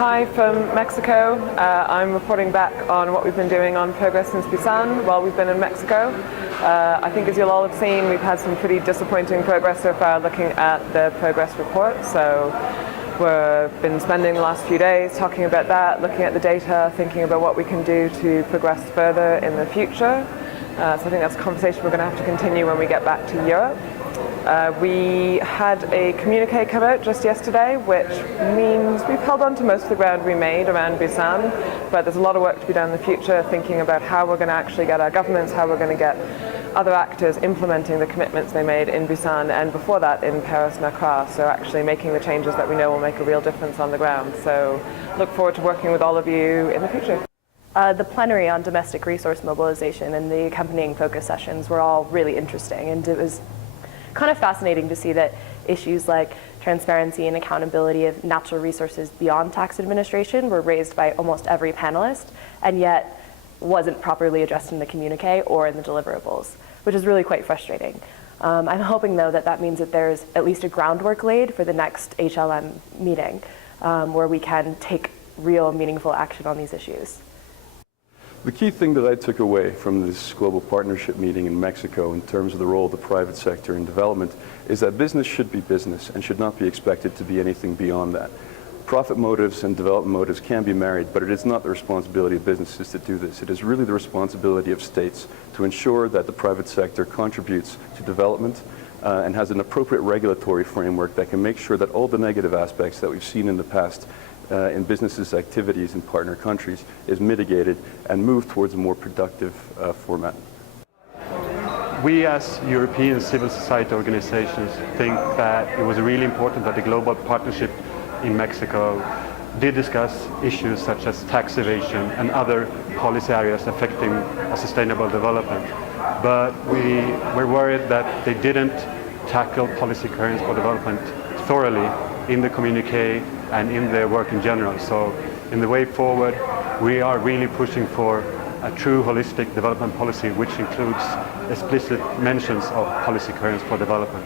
Hi from Mexico. I'm reporting back on what we've been doing on progress since Busan while we've been in Mexico. I think as you'll all have seen, we've had some pretty disappointing progress so far looking at the progress report. So we've been spending the last few days talking about that, looking at the data, thinking about what we can do to progress further in the future. So I think that's a conversation we're going to have to continue when we get back to Europe. We had a communique come out just yesterday, which means we've held on to most of the ground we made around Busan, but there's a lot of work to be done in the future, thinking about how we're going to actually get our governments, how we're going to get other actors implementing the commitments they made in Busan and before that in Paris and Accra, so actually making the changes that we know will make a real difference on the ground. So look forward to working with all of you in the future. The plenary on domestic resource mobilization and the accompanying focus sessions were all really interesting, and it was kind of fascinating to see that issues like transparency and accountability of natural resources beyond tax administration were raised by almost every panelist, and yet wasn't properly addressed in the communique or in the deliverables, which is really quite frustrating. I'm hoping, though, that that means that there's at least a groundwork laid for the next HLM meeting, where we can take real, meaningful action on these issues. The key thing that I took away from this global partnership meeting in Mexico in terms of the role of the private sector in development is that business should be business and should not be expected to be anything beyond that. Profit motives and development motives can be married, but it is not the responsibility of businesses to do this. It is really the responsibility of states to ensure that the private sector contributes to development and has an appropriate regulatory framework that can make sure that all the negative aspects that we've seen in the past in businesses' activities in partner countries is mitigated and moved towards a more productive format. We as European civil society organizations think that it was really important that the global partnership in Mexico did discuss issues such as tax evasion and other policy areas affecting a sustainable development. But we're worried that they didn't tackle policy coherence for development thoroughly in the communique and in their work in general. So in the way forward, we are really pushing for a true holistic development policy, which includes explicit mentions of policy coherence for development.